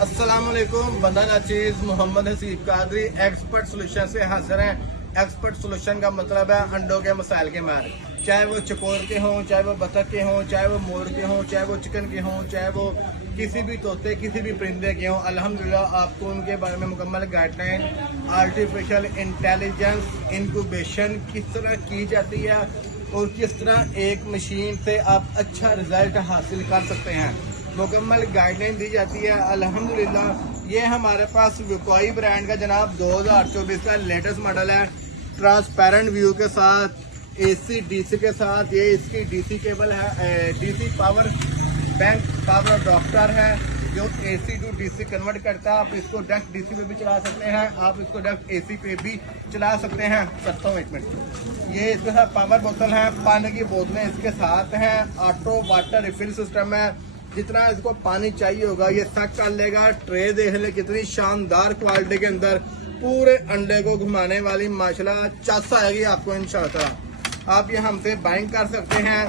अस्सलामुअलैकुम। बंदा नाचीज Mohammad Haseeb Qadri expert solution से हाजिर हैं। एक्सपर्ट सोल्यूशन का मतलब है अंडों के मसाइल के मार, चाहे वो चकोर के हों, चाहे वो बतख के हों, चाहे वो मोर के हों, चाहे वो चिकन के हों, चाहे वो किसी भी तोते किसी भी परिंदे के हों। अल्हम्दुलिल्लाह आपको उनके बारे में मुकम्मल गाइडलाइन, आर्टिफिशियल इंटेलिजेंस इंक्यूबेशन किस तरह की जाती है और किस तरह एक मशीन से आप अच्छा रिजल्ट हासिल कर सकते हैं, मुकम्मल गाइडलाइन दी जाती है। अल्हम्दुलिल्लाह ये हमारे पास विकोई ब्रांड का जनाब 2024 का लेटेस्ट मॉडल है, ट्रांसपेरेंट व्यू के साथ, AC DC के साथ। ये इसकी DC केबल है, DC power bank power adopter है जो AC टू DC कन्वर्ट करता है। आप इसको डायरेक्ट DC पे भी चला सकते हैं, आप इसको डायरेक्ट AC पे भी चला सकते हैं। करता हूँ 1 मिनट। ये इसके साथ पावर बोतल है, पानी की बोतलें इसके साथ हैं, ऑटो वाटर रिफिल सिस्टम है। जितना इसको पानी चाहिए होगा ये सक कर लेगा। ट्रे देख ले कितनी शानदार क्वालिटी के अंदर, पूरे अंडे को घुमाने वाली माशाल्लाह चस आएगी आपको इंशाल्लाह। आप ये हमसे बाइंग कर सकते हैं।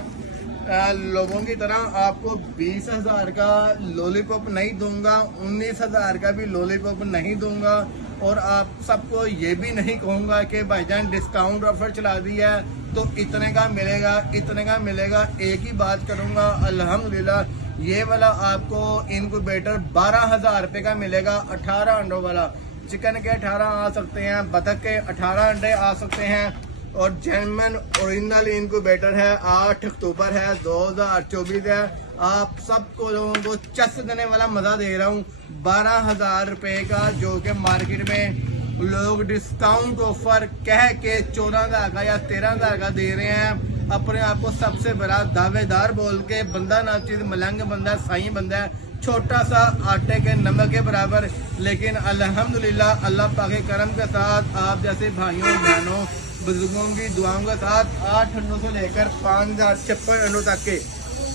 लोगों की तरह आपको 20,000 का लॉलीपॉप नहीं दूंगा, 19,000 का भी लॉलीपॉप नहीं दूंगा, और आप सबको ये भी नहीं कहूँगा कि भाईजान डिस्काउंट ऑफर चला दिया है तो इतने का मिलेगा, इतने का मिलेगा। एक ही बात करूँगा, अल्हम्दुलिल्लाह ये वाला आपको इनक्यूबेटर 12,000 रुपये का मिलेगा। 18 अंडों वाला, चिकन के 18 आ सकते हैं, बतख के 18 अंडे आ सकते हैं, और जेन्युइन ओरिजिनल इनक्यूबेटर है। 8 अक्टूबर है 2024 है। आप सबको लोगों को चस देने वाला मजा दे रहा हूँ 12,000 रुपये का, जो कि मार्केट में लोग डिस्काउंट ऑफर कह के 14,000 का या 13,000 का दे रहे हैं। अपने आप को सबसे बड़ा दावेदार बोल के, बंदा नाचीज मलंग बंदा, साई बंदा है, छोटा सा आटे के नमक के बराबर। लेकिन अल्हम्दुलिल्लाह अल्लाह पाक के करम के साथ आप जैसे भाइयों बहनों बुजुर्गों की दुआओं के साथ 8 अंडों से लेकर 5,056 अंडों तक के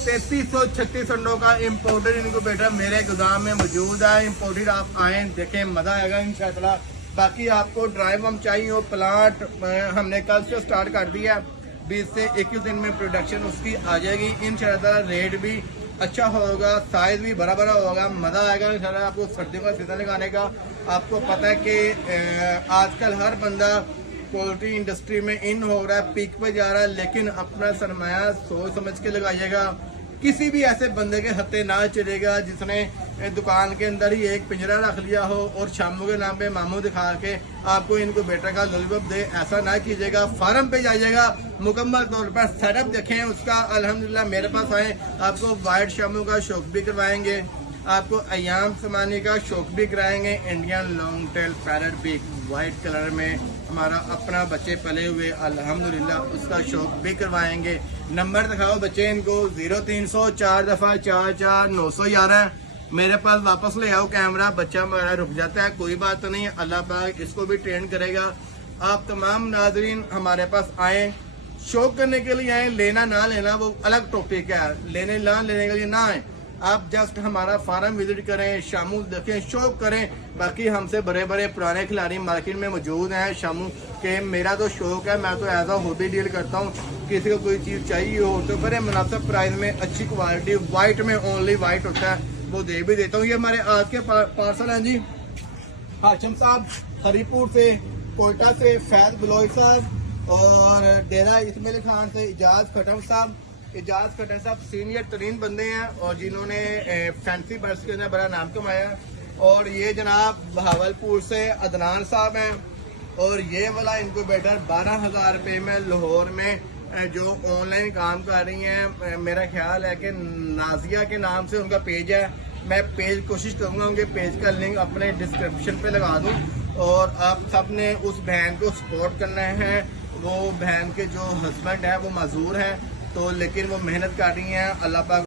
3336 अंडों का इम्पोर्टेड इनक्यूबेटर मेरे गोदाम में मौजूद है। इम्पोर्टेड आप आए देखें, मजा आएगा इंशाल्लाह। बाकी आपको ड्राइव हम चाहिए हो, प्लांट हमने कल से स्टार्ट कर दिया, 20 से 21 दिन में प्रोडक्शन उसकी आ जाएगी इंशाल्लाह। रेट भी अच्छा होगा, साइज भी बड़ा बड़ा होगा, मजा आएगा इंशाल्लाह। आपको सर्दियों का सीजन लगाने का, आपको पता है कि आजकल हर बंदा पोल्ट्री इंडस्ट्री में इन हो रहा है, पीक पे जा रहा है, लेकिन अपना सरमाया सोच समझ के लगाइएगा। किसी भी ऐसे बंदे के हत्थे ना चलेगा जिसने दुकान के अंदर ही एक पिंजरा रख लिया हो और शामू के नाम पे मामू दिखा के आपको इनको बेटा का लॉलीपॉप दे, ऐसा ना कीजिएगा। फार्म पे जाइएगा, मुकम्मल तौर पर सेटअप देखें उसका। अल्हम्दुलिल्लाह मेरे पास आए, आपको वाइट शामू का शौक भी करवाएंगे, आपको अयाम समानी का शौक भी कराएंगे। इंडियन लॉन्ग टेल पैरट भी वाइट कलर में हमारा अपना बच्चे पले हुए, अल्हम्दुलिल्लाह उसका शौक भी करवाएंगे। नंबर दिखाओ बच्चे इनको, 0300 4 दफा 44 911। मेरे पास वापस ले आओ कैमरा, बच्चा हमारा रुक जाता है, कोई बात नहीं, अल्लाह पाक इसको भी ट्रेन करेगा। आप तमाम नाजरीन हमारे पास आए, शौक करने के लिए आए, लेना ना लेना वो अलग टॉपिक है, लेने ना लेने के लिए ना आए। आप जस्ट हमारा फार्म विजिट करें, शामू देखें, शौक करें। बाकी हमसे बड़े बड़े पुराने खिलाड़ी मार्केट में मौजूद हैं शामू के। मेरा तो शौक है, मैं तो एज अ हॉबी डील करता हूँ। किसी को कोई चीज़ चाहिए हो तो बड़े मुनासिब प्राइस में अच्छी क्वालिटी, वाइट में ओनली वाइट होता है, वो दे भी देता हूँ। ये हमारे आज के पार्सल हैं जी, हाशिम साहब हरीपुर से, कोयटा से फैज बलोई साहब, और डेरा इस्माइल खान से इजाज खटम साहब। इजाज खटम साहब सीनियर तरीन बंदे हैं और जिन्होंने फैंसी बर्ड्स के अंदर बड़ा नाम कमाया। और ये जनाब बहावलपुर से अदनान साहब हैं, और ये वाला इनक्यूबेटर 12,000 रुपये में लाहौर में जो ऑनलाइन काम कर रही हैं। मेरा ख्याल है कि नाजिया के नाम से उनका पेज है, मैं पेज कोशिश करूँगा उनके पेज का लिंक अपने डिस्क्रिप्शन पे लगा दूँ। और आप सब ने उस बहन को सपोर्ट करना है। वो बहन के जो हस्बैंड है वो मजदूर है, तो लेकिन वो मेहनत कर रही हैं। अल्लाह पाक